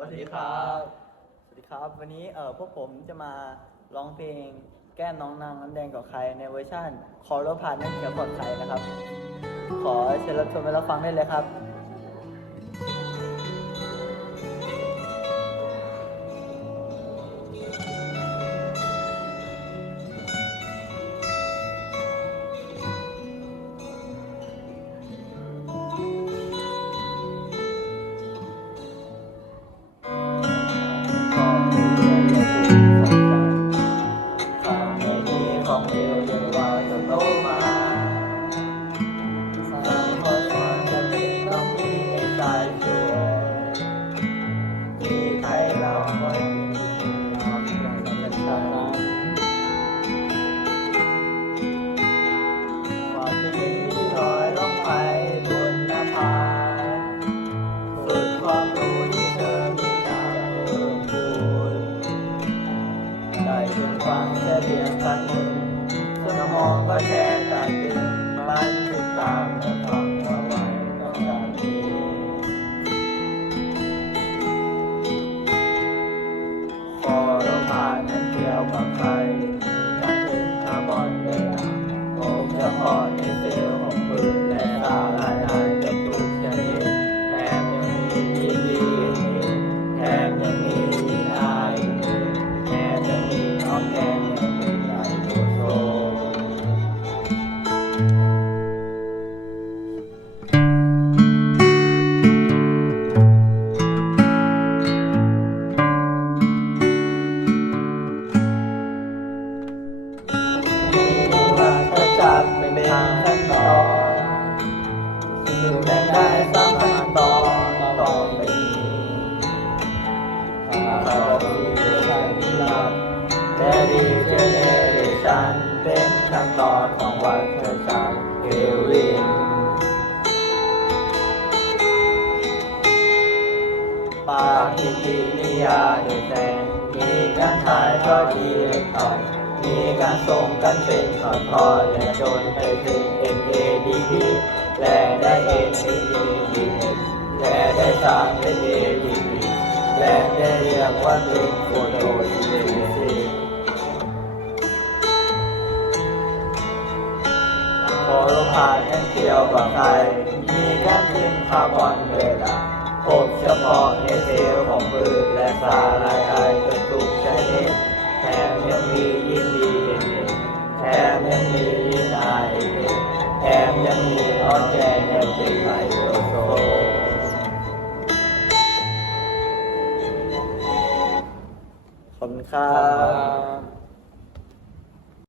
วัสดีครับ สวัสดีครับ วันนี้เอ่อพวกผมจะมาร้องเพลงแก้มน้องนางน้ำแดงกับใครในเวอร์ชันคอร์โรพานนั่นเขียวกดใครนะครับ ขอเชิญรับชมและรับฟังได้เลยครับ ได้เพียงฟังแค่เพียงครั้งหนึ่งสมองก็แค่ตัดเป็นมัน ซึ่งแบ่งได้สามขั้นตอนต่อไปนี้เขาคือชาติลับและดีเจเนเรชันเป็นขั้นตอนของวัฏจักรเอวินปาฏิกิริยาโดยแทนมีการถ่ายทอดอิเล็กตรอนมีการส่งกันเป็นทอดทอดและจนไปถึง NADP และได้ NADPH และได้สร้างเป็น ATP และได้เรียกว่าเป็นโฟโตซินเทซิสโคโรพานั้นเกี่ยวกับใครมีการขึ้นคาร์บอนเวลาพบเฉพาะในเซลล์ของพืชและสาลายไอเป็นทุกชนิดแถมยังมี ยังมีออแกนตินไบโอโซขอบคุณครับ